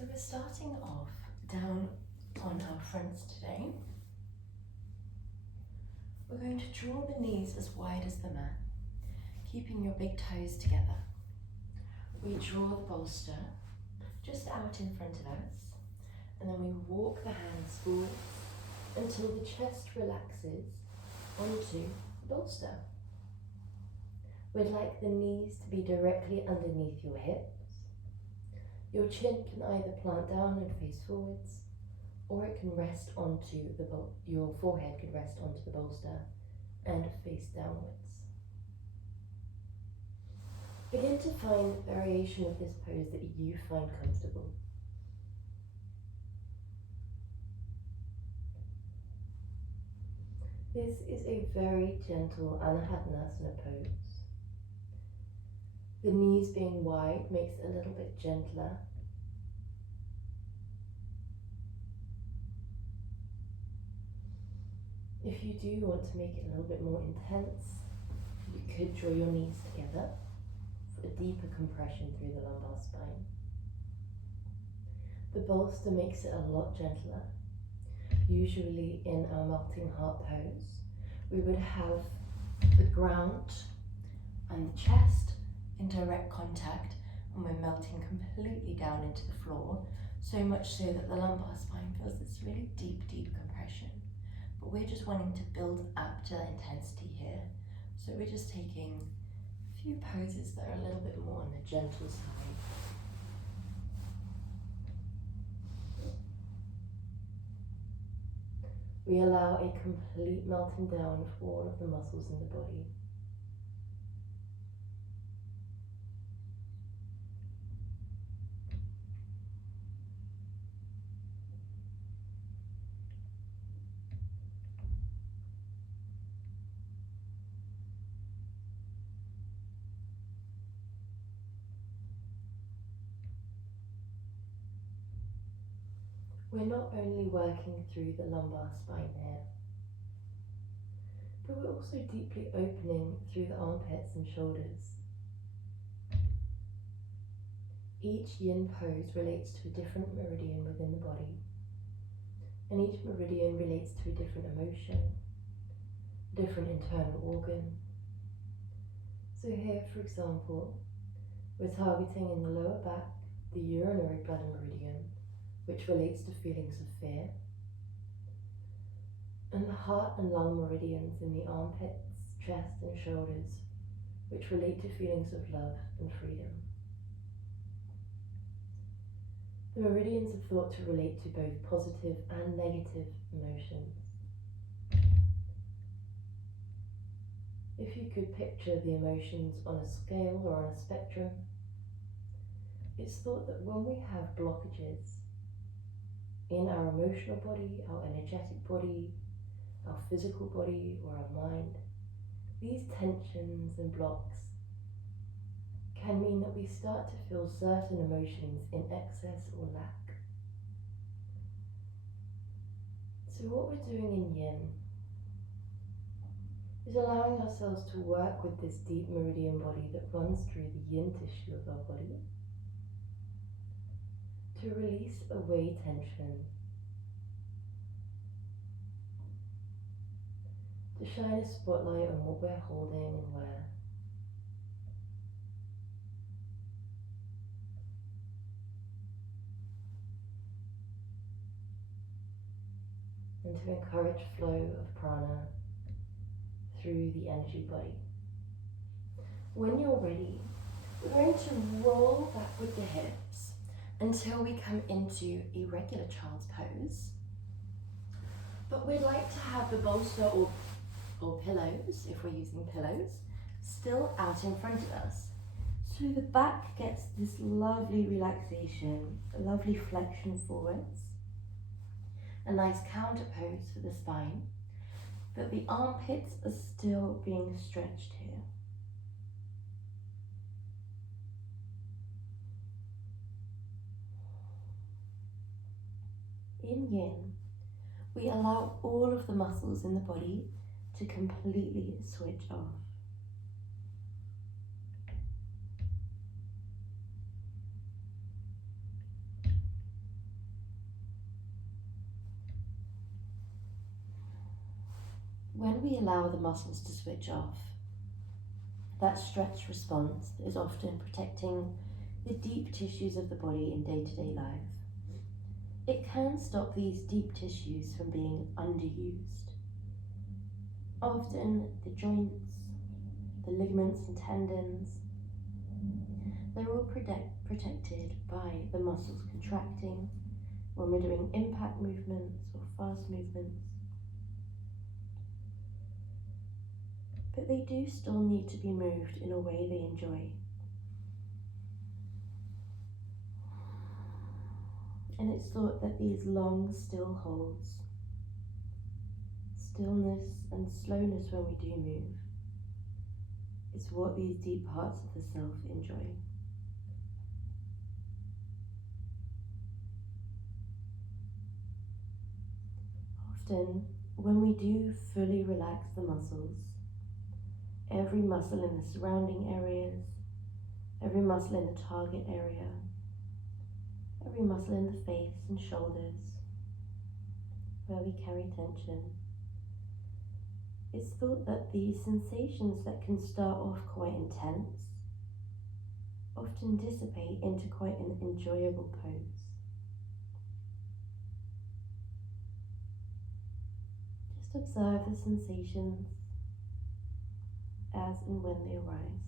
So we're starting off down on our fronts today. We're going to draw the knees as wide as the mat, keeping your big toes together. We draw the bolster just out in front of us, and then we walk the hands forward until the chest relaxes onto the bolster. We'd like the knees to be directly underneath your hips. Your chin can either plant down and face forwards, or it can rest onto your forehead can rest onto the bolster and face downwards. Begin to find variation of this pose that you find comfortable. This is a very gentle Anahatanasana pose. The knees being wide makes it a little bit gentler. If you do want to make it a little bit more intense, you could draw your knees together for a deeper compression through the lumbar spine. The bolster makes it a lot gentler. Usually in our melting heart pose, we would have the ground and the chest in direct contact, and we're melting completely down into the floor, so much so that the lumbar spine feels this really deep compression. But we're just wanting to build up to intensity here, so we're just taking a few poses that are a little bit more on the gentle side. We allow a complete melting down of all of the muscles in the body. We're not only working through the lumbar spine here, but we're also deeply opening through the armpits and shoulders. Each yin pose relates to a different meridian within the body, and each meridian relates to a different emotion, a different internal organ. So here, for example, we're targeting in the lower back the urinary bladder meridian, which relates to feelings of fear, and the heart and lung meridians in the armpits, chest and shoulders, which relate to feelings of love and freedom. The meridians are thought to relate to both positive and negative emotions. If you could picture the emotions on a scale or on a spectrum, it's thought that when we have blockages in our emotional body, our energetic body, our physical body, or our mind, these tensions and blocks can mean that we start to feel certain emotions in excess or lack. So what we're doing in yin is allowing ourselves to work with this deep meridian body that runs through the yin tissue of our body, to release away tension, to shine a spotlight on what we're holding and where. And to encourage flow of prana through the energy body. When you're ready, we're going to roll back with the hips until we come into a regular child's pose. But we'd like to have the bolster or pillows, if we're using pillows, still out in front of us. So the back gets this lovely relaxation, a lovely flexion forwards, a nice counter pose for the spine, but the armpits are still being stretched here. In yin, we allow all of the muscles in the body to completely switch off. When we allow the muscles to switch off, that stretch response is often protecting the deep tissues of the body in day-to-day life. It can stop these deep tissues from being underused. Often the joints, the ligaments and tendons, they're all protected by the muscles contracting when we're doing impact movements or fast movements. But they do still need to be moved in a way they enjoy. And it's thought that these long, still holds, stillness and slowness when we do move, is what these deep parts of the self enjoy. Often, when we do fully relax the muscles, every muscle in the surrounding areas, every muscle in the target area, every muscle in the face and shoulders, where we carry tension, it's thought that these sensations that can start off quite intense often dissipate into quite an enjoyable pose. Just observe the sensations as and when they arise.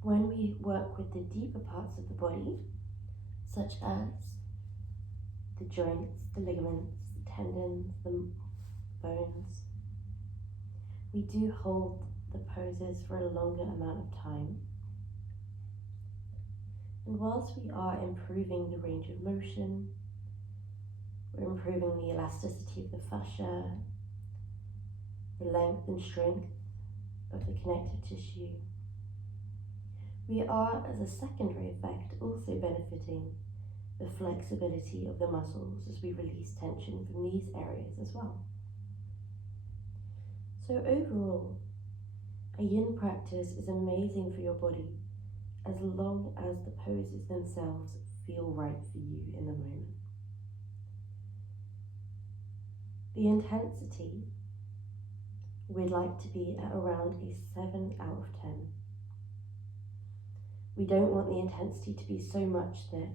When we work with the deeper parts of the body, such as the joints, the ligaments, the tendons, the bones, we do hold the poses for a longer amount of time. And whilst we are improving the range of motion, we're improving the elasticity of the fascia, the length and strength of the connective tissue, we are, as a secondary effect, also benefiting the flexibility of the muscles as we release tension from these areas as well. So overall, a yin practice is amazing for your body as long as the poses themselves feel right for you in the moment. The intensity, we'd like to be at around a 7 out of 10. We don't want the intensity to be so much that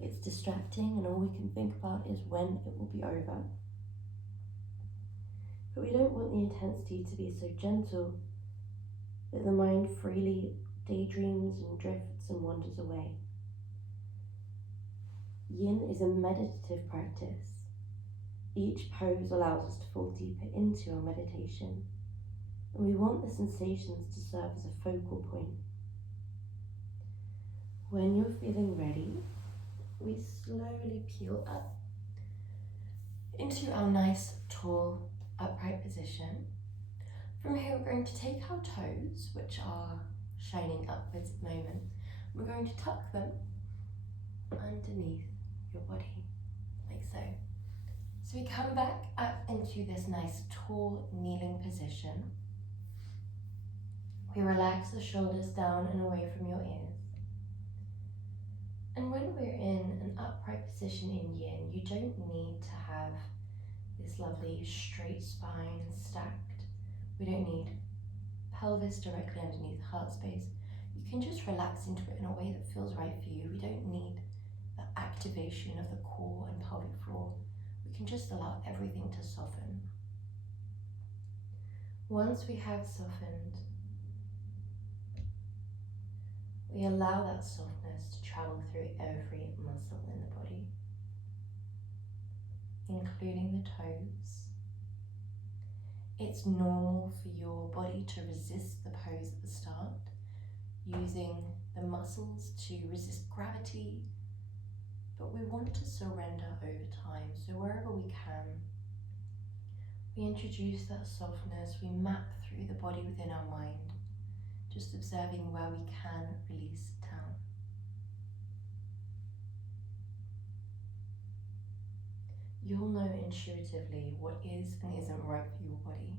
it's distracting and all we can think about is when it will be over. But we don't want the intensity to be so gentle that the mind freely daydreams and drifts and wanders away. Yin is a meditative practice. Each pose allows us to fall deeper into our meditation, and we want the sensations to serve as a focal point. When you're feeling ready, we slowly peel up into our nice, tall, upright position. From here, we're going to take our toes, which are shining upwards at the moment. We're going to tuck them underneath your body, like so. So we come back up into this nice, tall, kneeling position. We relax the shoulders down and away from your ears. And when we're in an upright position in yin, you don't need to have this lovely straight spine stacked. We don't need pelvis directly underneath the heart space. You can just relax into it in a way that feels right for you. We don't need the activation of the core and pelvic floor. We can just allow everything to soften. Once we have softened, we allow that softness to travel through every muscle in the body, including the toes. It's normal for your body to resist the pose at the start, using the muscles to resist gravity, but we want to surrender over time. So wherever we can, we introduce that softness, we map through the body within our mind, just observing where we can release down. You'll know intuitively what is and isn't right for your body.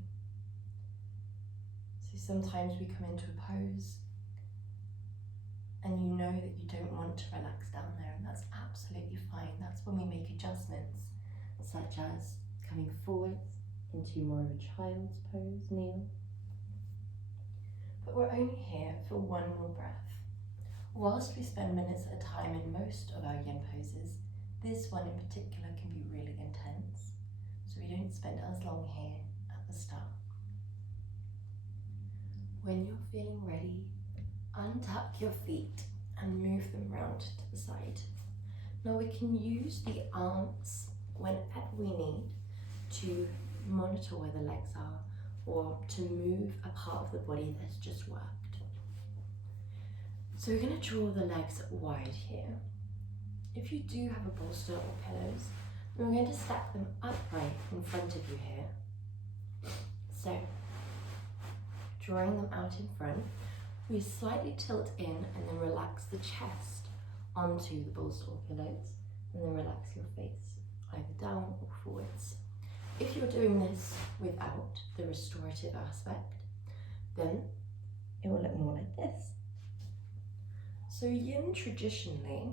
So Sometimes we come into a pose and you know that you don't want to relax down there, and that's absolutely fine. That's when we make adjustments, such as coming forwards into more of a child's pose, kneel. But we're only here for one more breath. Whilst we spend minutes at a time in most of our yin poses, this one in particular can be really intense, so we don't spend as long here at the start. When you're feeling ready, untuck your feet and move them round to the side. Now we can use the arms whenever we need to monitor where the legs are or to move a part of the body that's just worked. So we're going to draw the legs wide here. If you do have a bolster or pillows, then we're going to stack them upright in front of you here. So, drawing them out in front, we slightly tilt in and then relax the chest onto the bolster or pillows, and then relax your face, either down or forwards. If you're doing this without the restorative aspect, then it will look more like this. So yin traditionally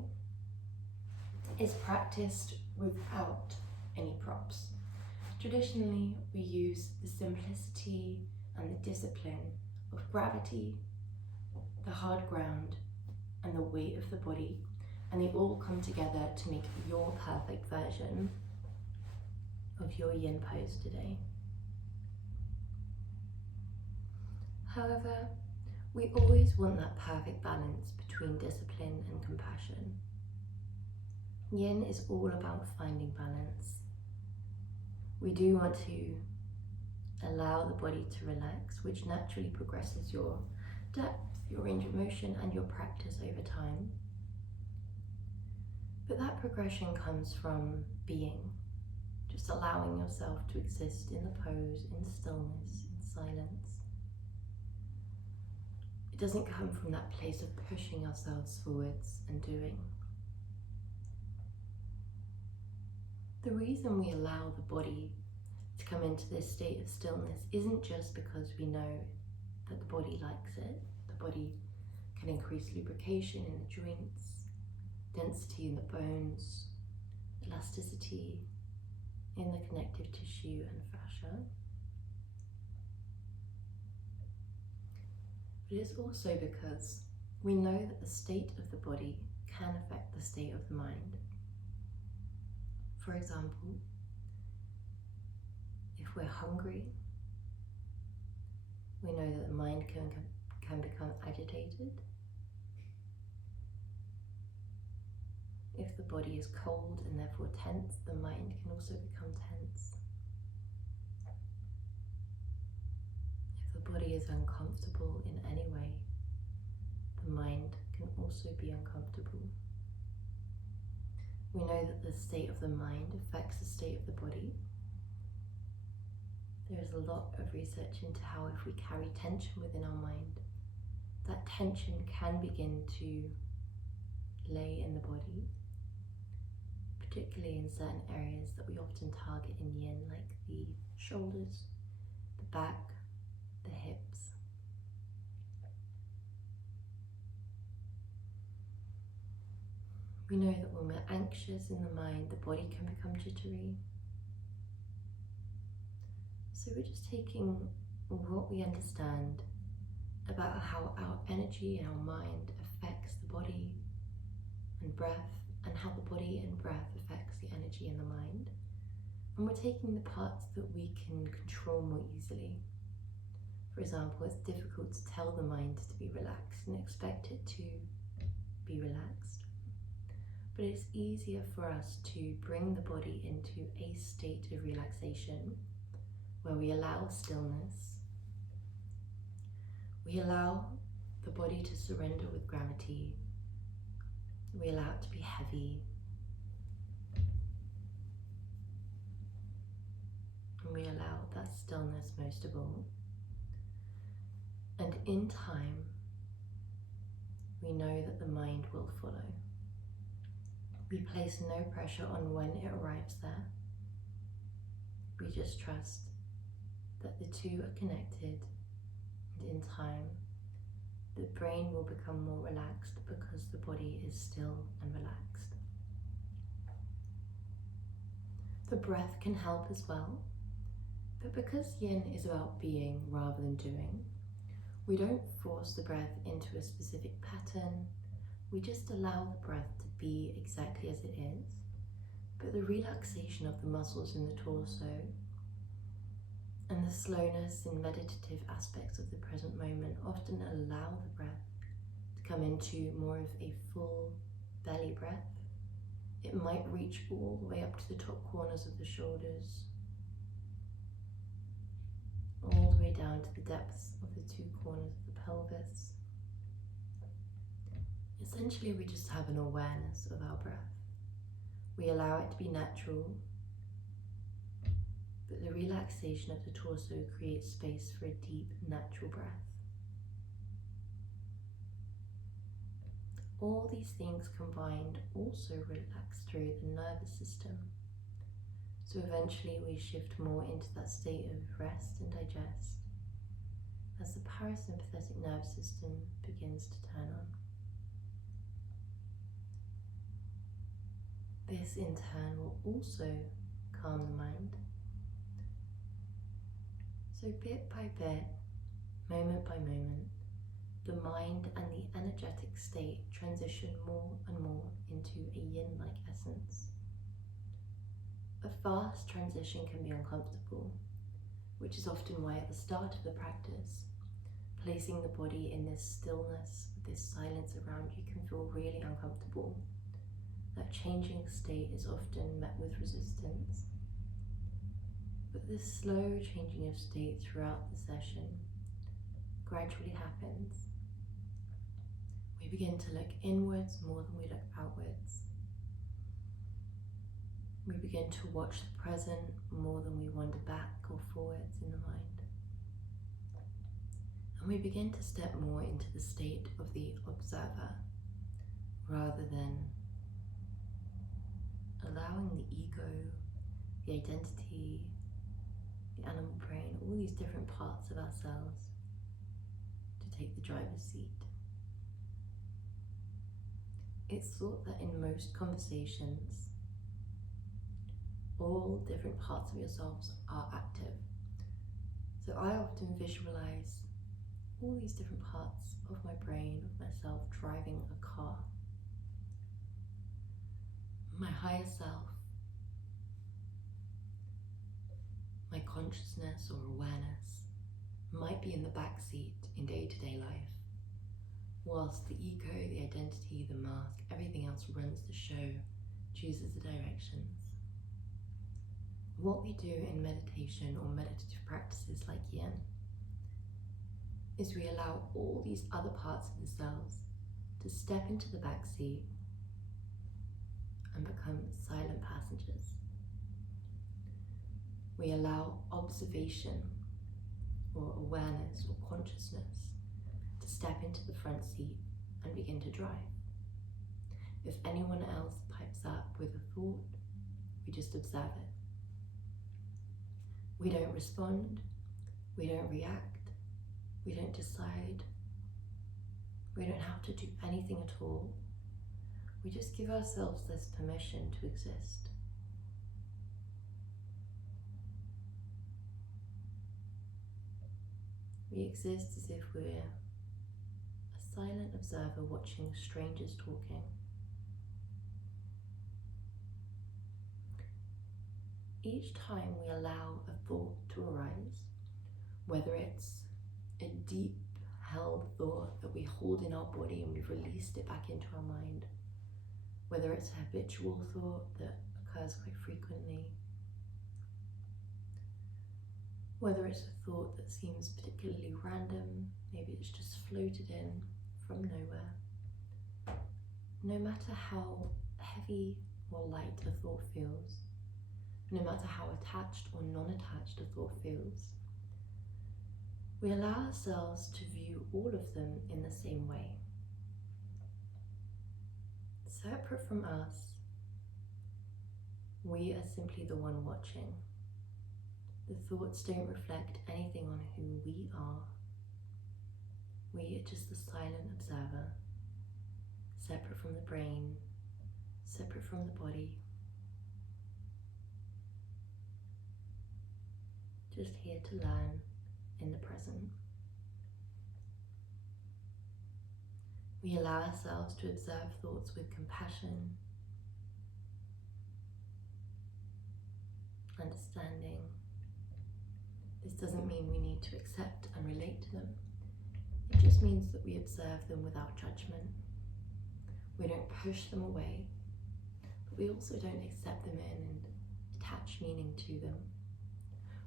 is practiced without any props. Traditionally, we use the simplicity and the discipline of gravity, the hard ground, and the weight of the body, and they all come together to make your perfect version of your yin pose today. However, we always want that perfect balance between discipline and compassion. Yin is all about finding balance. We do want to allow the body to relax, which naturally progresses your depth, your range of motion, and your practice over time. But that progression comes from being, just allowing yourself to exist in the pose, in stillness, in silence. It doesn't come from that place of pushing ourselves forwards and doing. The reason we allow the body to come into this state of stillness isn't just because we know that the body likes it. The body can increase lubrication in the joints, density in the bones, elasticity in the connective tissue and fascia. But it's also because we know that the state of the body can affect the state of the mind. For example, if we're hungry, we know that the mind can become agitated. If the body is cold and therefore tense, the mind can also become tense. If the body is uncomfortable in any way, the mind can also be uncomfortable. We know that the state of the mind affects the state of the body. There is a lot of research into how if we carry tension within our mind, that tension can begin to lay in the body, particularly in certain areas that we often target in yin, like the shoulders, the back, the hips. We know that when we're anxious in the mind, the body can become jittery. So we're just taking what we understand about how our energy and our mind affects the body and breath, and how the body and breath affects the energy in the mind. And we're taking the parts that we can control more easily. For example, it's difficult to tell the mind to be relaxed and expect it to be relaxed. But it's easier for us to bring the body into a state of relaxation where we allow stillness. We allow the body to surrender with gravity. We allow it to be heavy. And we allow that stillness most of all. And in time, we know that the mind will follow. We place no pressure on when it arrives there. We just trust that the two are connected And in time, the brain will become more relaxed because the body is still and relaxed. The breath can help as well, but because yin is about being rather than doing, we don't force the breath into a specific pattern, we just allow the breath to be exactly as it is, but the relaxation of the muscles in the torso and the slowness and meditative aspects of the present moment often allow the breath to come into more of a full belly breath. It might reach all the way up to the top corners of the shoulders, all the way down to the depths of the two corners of the pelvis. Essentially, we just have an awareness of our breath. We allow it to be natural, but the relaxation of the torso creates space for a deep, natural breath. All these things combined also relax through the nervous system. So eventually we shift more into that state of rest and digest as the parasympathetic nervous system begins to turn on. This in turn will also calm the mind. So bit by bit, moment by moment, the mind and the energetic state transition more and more into a yin-like essence. A fast transition can be uncomfortable, which is often why at the start of the practice, placing the body in this stillness, this silence around you can feel really uncomfortable. That changing state is often met with resistance. But this slow changing of state throughout the session gradually happens. We begin to look inwards more than we look outwards. We begin to watch the present more than we wander back or forwards in the mind. And we begin to step more into the state of the observer rather than allowing the ego, the identity, the animal brain, all these different parts of ourselves to take the driver's seat. It's thought that in most conversations, all different parts of yourselves are active. So I often visualize all these different parts of my brain, of myself, driving a car. My higher self, my consciousness or awareness might be in the back seat in day-to-day life, whilst the ego, the identity, the mask, everything else runs the show, chooses the directions. What we do in meditation or meditative practices like yin is we allow all these other parts of the selves to step into the back seat and become silent passengers. We allow observation or awareness or consciousness to step into the front seat and begin to drive. If anyone else pipes up with a thought, we just observe it. We don't respond, we don't react, we don't decide, we don't have to do anything at all. We just give ourselves this permission to exist. We exist as if we're a silent observer watching strangers talking. Each time we allow a thought to arise, whether it's a deep held thought that we hold in our body and we've released it back into our mind, whether it's a habitual thought that occurs quite frequently, whether it's a thought that seems particularly random, maybe it's just floated in from nowhere. No matter how heavy or light a thought feels, no matter how attached or non-attached a thought feels, we allow ourselves to view all of them in the same way. Separate from us, we are simply the one watching. The thoughts don't reflect anything on who we are. We are just the silent observer, separate from the brain, separate from the body, just here to learn in the present. We allow ourselves to observe thoughts with compassion, understanding. This doesn't mean we need to accept and relate to them. It just means that we observe them without judgment. We don't push them away, but we also don't accept them in and attach meaning to them.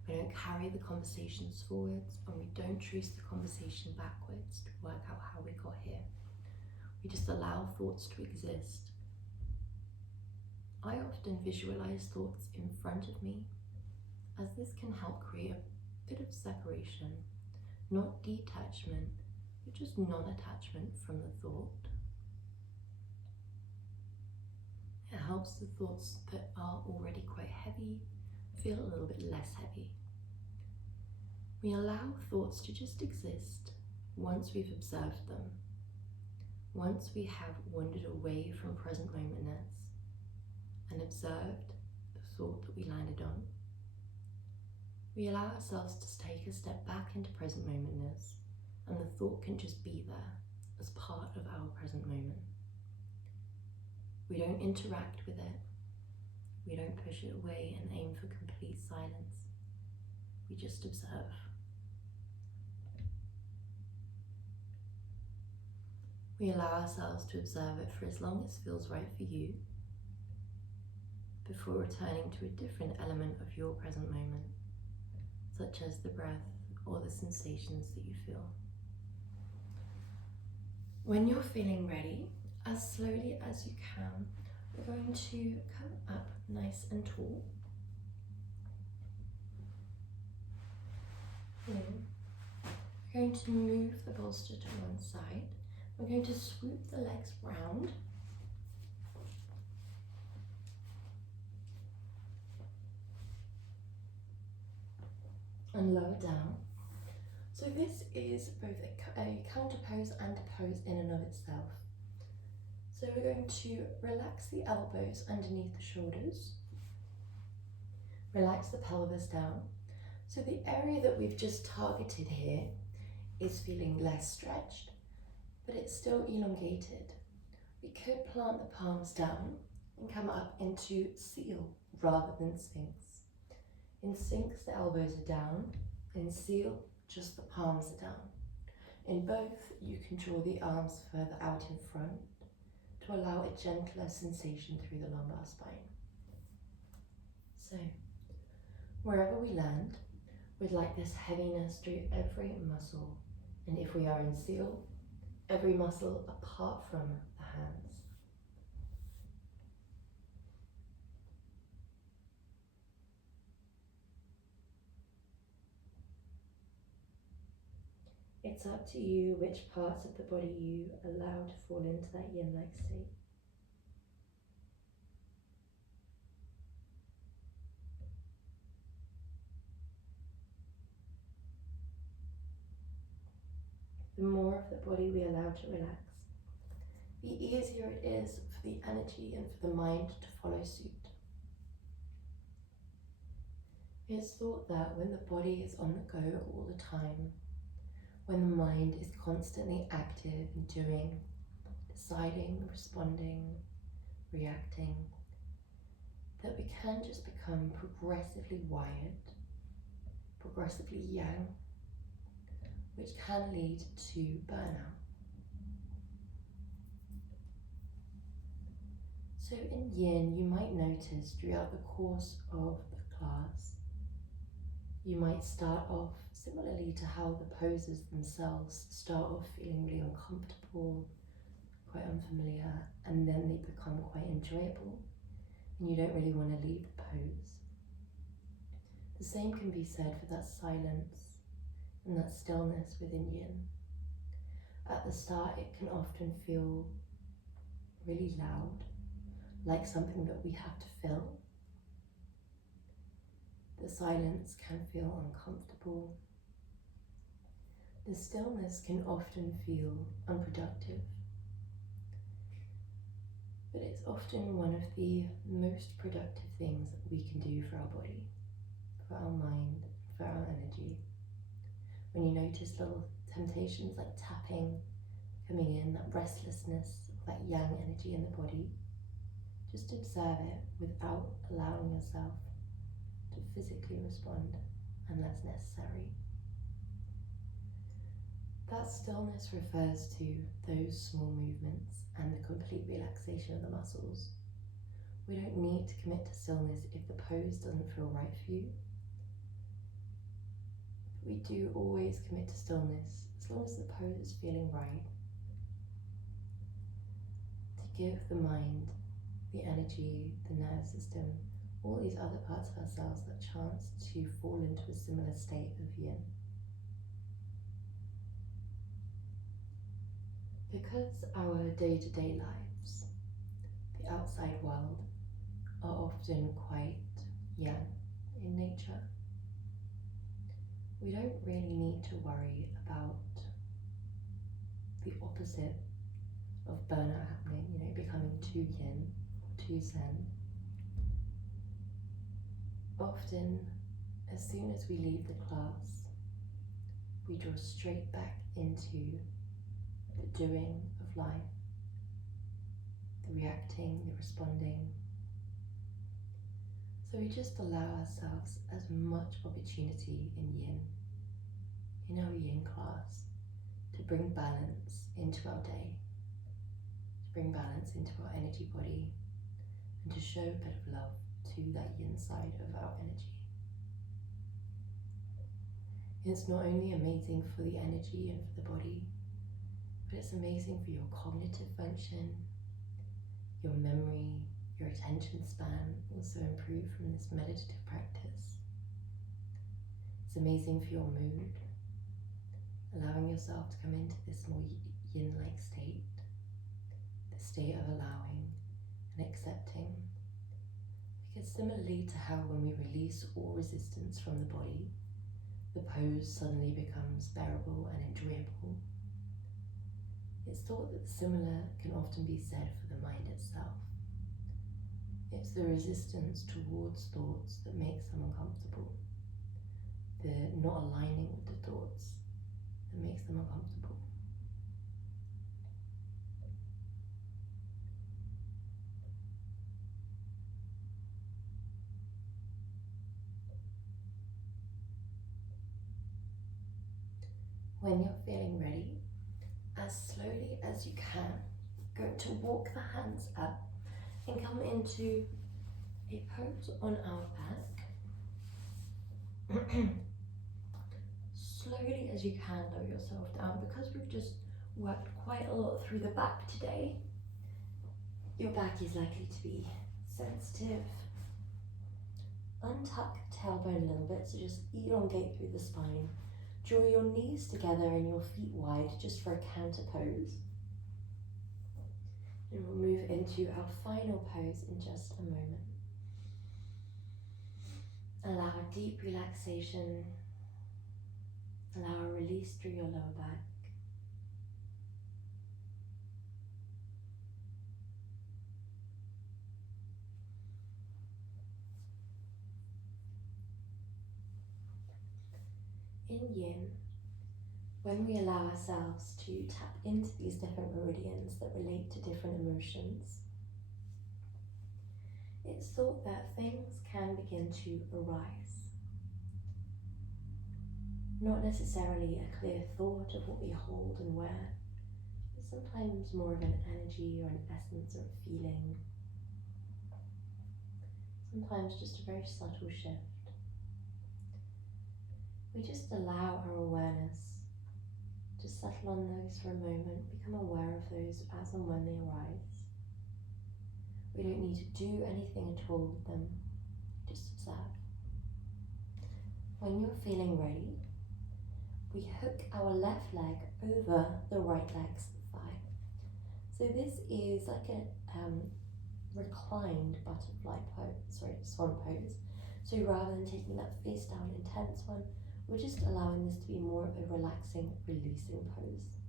We don't carry the conversations forwards, and we don't trace the conversation backwards to work out how we got here. We just allow thoughts to exist. I often visualize thoughts in front of me, as this can help create a bit of separation, not detachment, but just non-attachment from the thought. It helps the thoughts that are already quite heavy feel a little bit less heavy. We allow thoughts to just exist once we've observed them, once we have wandered away from present momentness and observed the thought that we landed on. We allow ourselves to take a step back into present momentness, and the thought can just be there as part of our present moment. We don't interact with it. We don't push it away and aim for complete silence. We just observe. We allow ourselves to observe it for as long as feels right for you, before returning to a different element of your present moment, such as the breath or the sensations that you feel. When you're feeling ready, as slowly as you can, we're going to come up nice and tall. We're going to move the bolster to one side. We're going to swoop the legs round. And lower down. So this is both a counter pose and a pose in and of itself. So we're going to relax the elbows underneath the shoulders. Relax the pelvis down. So the area that we've just targeted here is feeling less stretched, but it's still elongated. We could plant the palms down and come up into seal rather than Sphinx. In Sphinx, the elbows are down. In Seal, just the palms are down. In both, you can draw the arms further out in front to allow a gentler sensation through the lumbar spine. So, wherever we land, we'd like this heaviness through every muscle. And if we are in Seal, every muscle apart from the hands. It's up to you which parts of the body you allow to fall into that yin-like state. The more of the body we allow to relax, the easier it is for the energy and for the mind to follow suit. It's thought that when the body is on the go all the time, when the mind is constantly active and doing, deciding, responding, reacting, that we can just become progressively wired, progressively yang, which can lead to burnout. So in yin, you might notice throughout the course of the class, you might start off similarly to how the poses themselves start off feeling really uncomfortable, quite unfamiliar, and then they become quite enjoyable, and you don't really want to leave the pose. The same can be said for that silence and that stillness within yin. At the start, it can often feel really loud, like something that we have to fill. The silence can feel uncomfortable. The stillness can often feel unproductive, but it's often one of the most productive things that we can do for our body, for our mind, for our energy. When you notice little temptations like tapping coming in, that restlessness, that yang energy in the body, just observe it without allowing yourself to physically respond unless necessary. That stillness refers to those small movements and the complete relaxation of the muscles. We don't need to commit to stillness if the pose doesn't feel right for you. But we do always commit to stillness as long as the pose is feeling right. To give the mind, the energy, the nerve system, all these other parts of ourselves that chance to fall into a similar state of yin. Because our day-to-day lives, the outside world, are often quite yang in nature, we don't really need to worry about the opposite of burnout happening, becoming too yin, too zen. Often, as soon as we leave the class, we draw straight back into the doing of life, the reacting, the responding. So we just allow ourselves as much opportunity in our yin class, to bring balance into our day, to bring balance into our energy body, and to show a bit of love to that yin side of our energy. It's not only amazing for the energy and for the body, but it's amazing for your cognitive function, your memory, your attention span also improve from this meditative practice. It's amazing for your mood, allowing yourself to come into this more yin-like state, the state of allowing and accepting. Because similarly to how when we release all resistance from the body, the pose suddenly becomes bearable and enjoyable, it's thought that similar can often be said for the mind itself. It's the resistance towards thoughts that makes them uncomfortable, the not aligning with the thoughts that makes them uncomfortable. When you're feeling ready, as slowly as you can, going to walk the hands up and come into a pose on our back. Slowly as you can, lower yourself down. Because we've just worked quite a lot through the back today, your back is likely to be sensitive. Untuck the tailbone a little bit, so just elongate through the spine. Draw your knees together and your feet wide, just for a counter pose. And we'll move into our final pose in just a moment. Allow a deep relaxation. Allow a release through your lower back. In yin, when we allow ourselves to tap into these different meridians that relate to different emotions, it's thought that things can begin to arise. Not necessarily a clear thought of what we hold and wear, but sometimes more of an energy or an essence or a feeling. Sometimes just a very subtle shift. We just allow our awareness to settle on those for a moment, become aware of those as and when they arise. We don't need to do anything at all with them, just observe. When you're feeling ready, we hook our left leg over the right leg's thigh. So this is like a reclined butterfly pose, swan pose. So rather than taking that face down intense one, we're just allowing this to be more of a relaxing, releasing pose.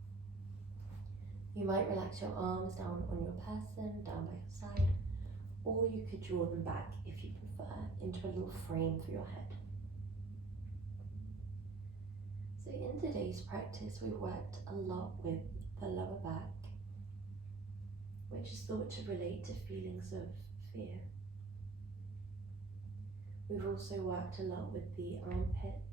You might relax your arms down on your person, down by your side, or you could draw them back if you prefer into a little frame for your head. So in today's practice, we worked a lot with the lower back, which is thought to relate to feelings of fear. We've also worked a lot with the armpits,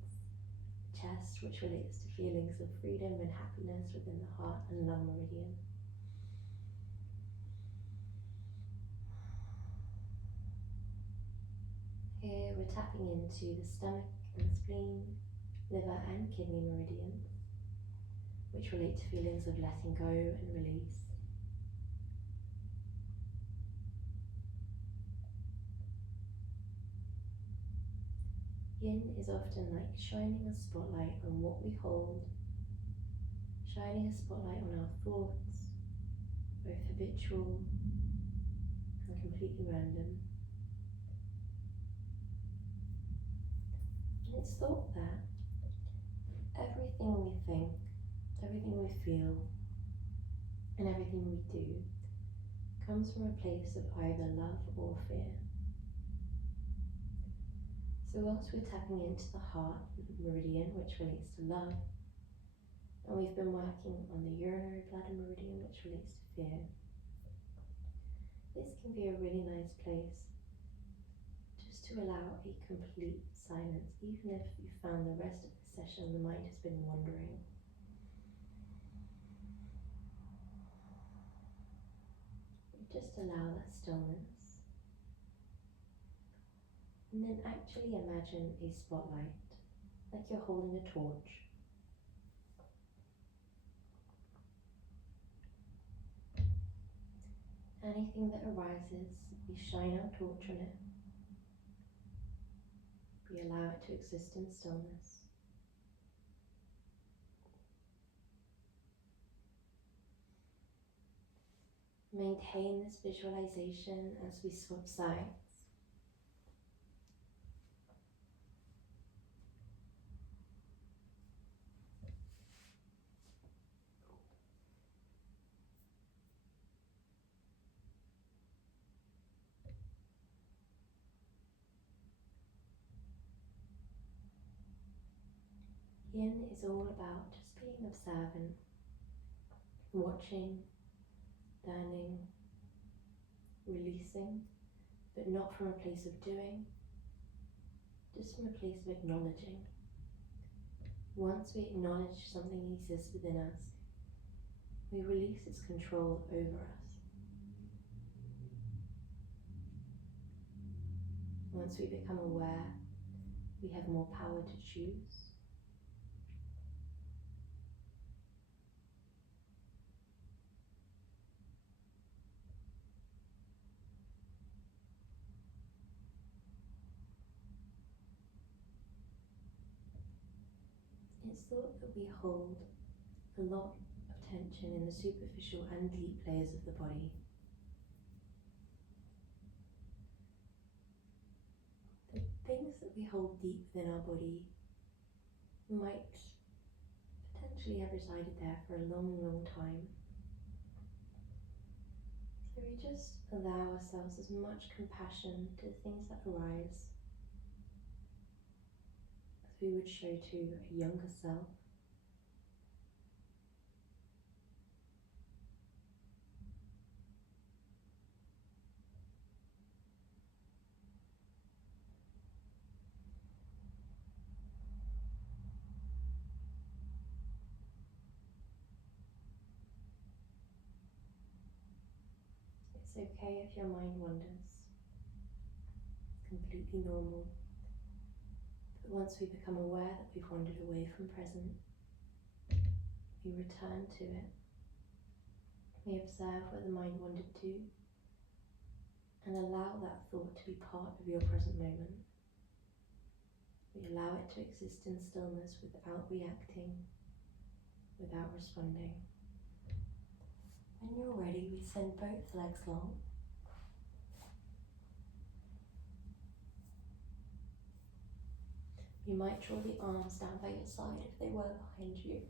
chest, which relates to feelings of freedom and happiness within the heart and lung meridian. Here we're tapping into the stomach and spleen, liver and kidney meridians, which relate to feelings of letting go and release. Yin is often like shining a spotlight on what we hold, shining a spotlight on our thoughts, both habitual and completely random. And it's thought that everything we think, everything we feel, and everything we do comes from a place of either love or fear. So whilst we're tapping into the heart meridian, which relates to love, and we've been working on the urinary bladder meridian, which relates to fear, this can be a really nice place just to allow a complete silence, even if you found the rest of the session the mind has been wandering. Just allow that stillness. And then actually imagine a spotlight, like you're holding a torch. Anything that arises, we shine our torch on it. We allow it to exist in stillness. Maintain this visualization as we swap sides. Yin is all about just being observant, watching, learning, releasing, but not from a place of doing, just from a place of acknowledging. Once we acknowledge something exists within us, we release its control over us. Once we become aware, we have more power to choose. It's thought that we hold a lot of tension in the superficial and deep layers of the body. The things that we hold deep within our body might potentially have resided there for a long, long time. So we just allow ourselves as much compassion to the things that arise as we would show to a younger self. It's okay if your mind wanders. It's completely normal. But once we become aware that we've wandered away from present, we return to it. We observe where the mind wandered to and allow that thought to be part of your present moment. We allow it to exist in stillness without reacting, without responding. When you're ready, we send both legs long. You might draw the arms down by your side if they were behind you.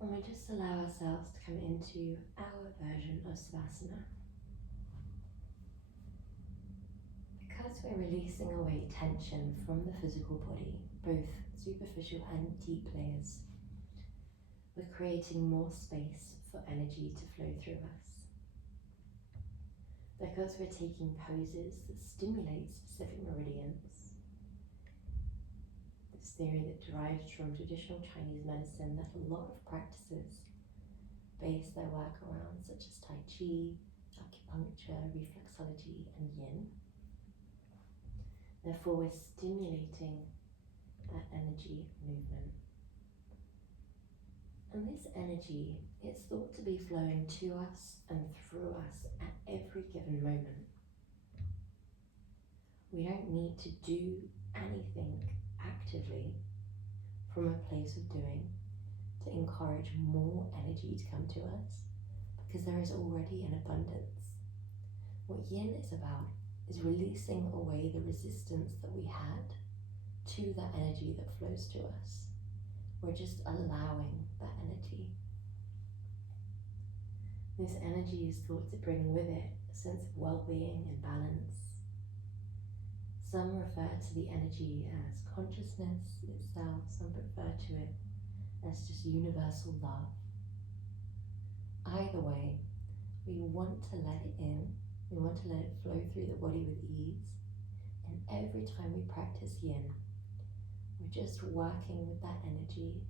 And we just allow ourselves to come into our version of Savasana. Because we're releasing away tension from the physical body, both superficial and deep layers, we're creating more space for energy to flow through us. Because we're taking poses that stimulate specific meridians, this theory that derives from traditional Chinese medicine that a lot of practices base their work around, such as Tai Chi, acupuncture, reflexology, and Yin. Therefore, we're stimulating that energy movement. And this energy is thought to be flowing to us and through us at every given moment. We don't need to do anything actively from a place of doing to encourage more energy to come to us, because there is already an abundance. What Yin is about is releasing away the resistance that we had to that energy that flows to us. We're just allowing that energy. This energy is thought to bring with it a sense of well-being and balance. Some refer to the energy as consciousness itself, some refer to it as just universal love. Either way, we want to let it in, we want to let it flow through the body with ease, and every time we practice Yin, we're just working with that energy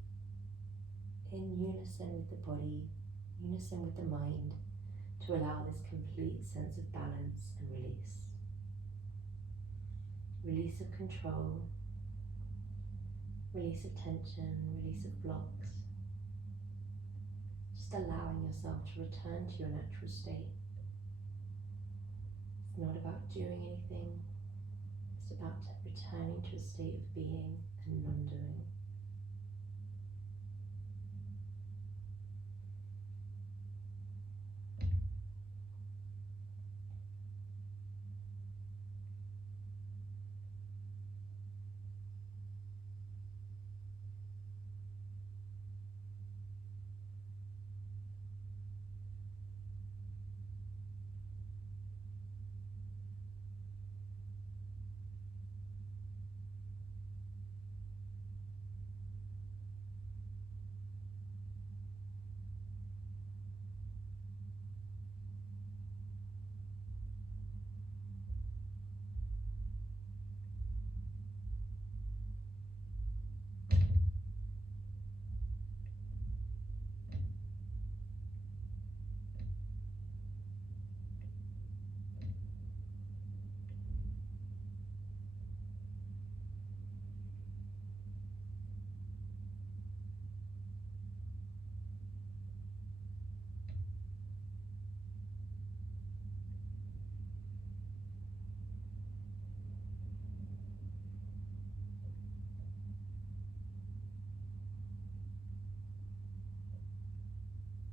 in unison with the body, unison with the mind, to allow this complete sense of balance and release. Release of control, release of tension, release of blocks. Just allowing yourself to return to your natural state. It's not about doing anything, it's about returning to a state of being and non-doing.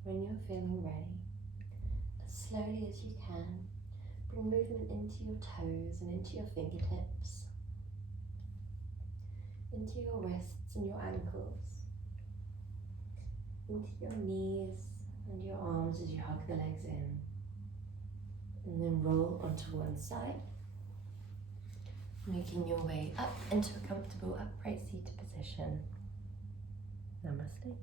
When you're feeling ready, as slowly as you can, bring movement into your toes and into your fingertips, into your wrists and your ankles, into your knees and your arms as you hug the legs in, and then roll onto one side, making your way up into a comfortable upright seated position. Namaste.